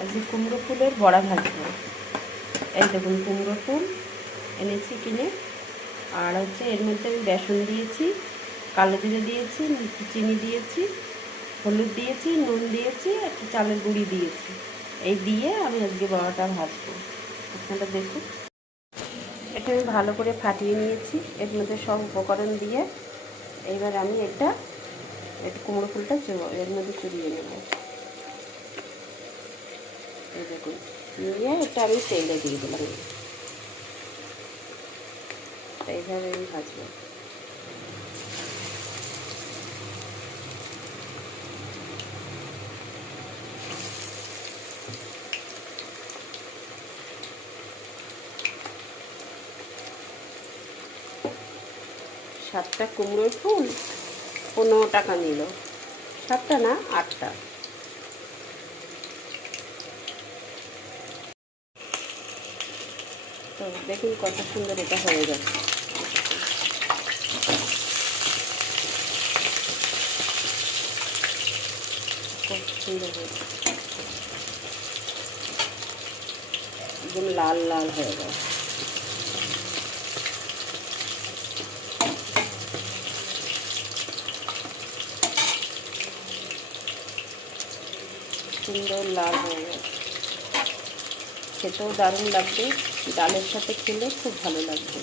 আজকে কুমড়ো ফুলের বড়া ভাজবো। এই দেখুন কুমড়ো ফুল এনেছি কিনে, আর হচ্ছে এর মধ্যে আমি বেসন দিয়েছি, কালো জিরে দিয়েছি, চিনি দিয়েছি, হলুদ দিয়েছি, নুন দিয়েছি, একটু চালের গুঁড়ি দিয়েছি। এই দিয়ে আমি আজকে বড়াটা ভাজবো। আপনারা দেখুন। এটা আমি ভালো করে ফাটিয়ে নিয়েছি এর মধ্যে সব উপকরণ দিয়ে। এইবার আমি এটা কুমড়ো ফুলটা এর মধ্যে চড়িয়ে নেব। এই দেখুন, নিয়ে এটা আমি তেলে দিয়ে দিলাম। এইভাবে আমি ভাজবো। সাতটা কুমড়োর ফুল 15 টাকা নিল। 7টা না, 8টা। তো দেখুন কত সুন্দর এটা হয়ে গেছে। খুব সুন্দর হয়েছে, একদম লাল লাল হয়ে গেছে। সুন্দর লাল হয়ে গেছে, খেতেও দারুণ লাগবে। ডালের সাথে খেলে খুব ভালো লাগবে।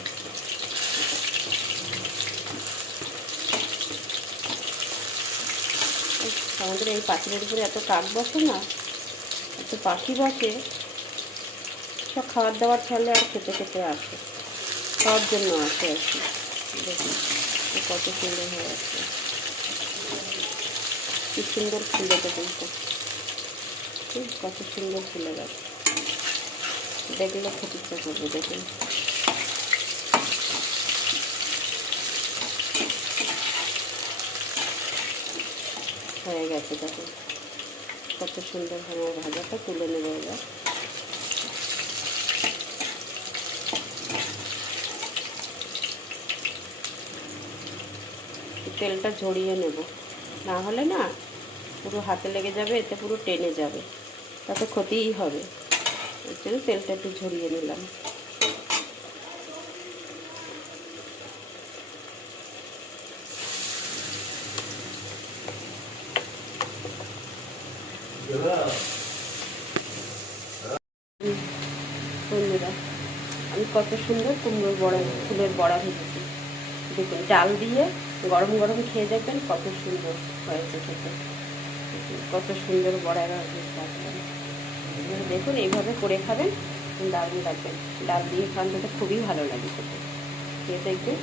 আমাদের এই পাঁচিলের উপরে এত কাক বসে না, এত পাখি বসে, সব খাবার দাবার ছাড়লে আর খেতে খেতে আসে, খাওয়ার জন্য আসে আর কি। দেখুন কত সুন্দর হয়ে আছে, কি সুন্দর ফুলেছে কিন্তু, কত সুন্দর ফুলে গেছে। দেখলে খেতে ইচ্ছা করবে। দেখুন হয়ে গেছে। দেখুন কত সুন্দর আমার ভাজাটা তুলে নেবে। এবার তেলটা ঝরিয়ে নেব, না হলে না পুরো হাতে লেগে যাবে, এতে পুরো টেনে যাবে, তাতে ক্ষতিই হবে। এর জন্য তেলটা একটু ঝরিয়ে নিলাম। বন্ধুরা, আমি কত সুন্দর কুমড়োর বড়া, ফুলের বড়া ভেজেছি। দেখুন ডাল দিয়ে গরম গরম খেয়ে দেখবেন কত সুন্দর হয়েছে খেতে, কত সুন্দর বড়া রাখবেন। দেখুন এইভাবে করে খাবেন, দারুণ লাগবে। ডাল দিয়ে খান খেতে খুবই ভালো লাগে খেতে, খেয়ে দেখবেন।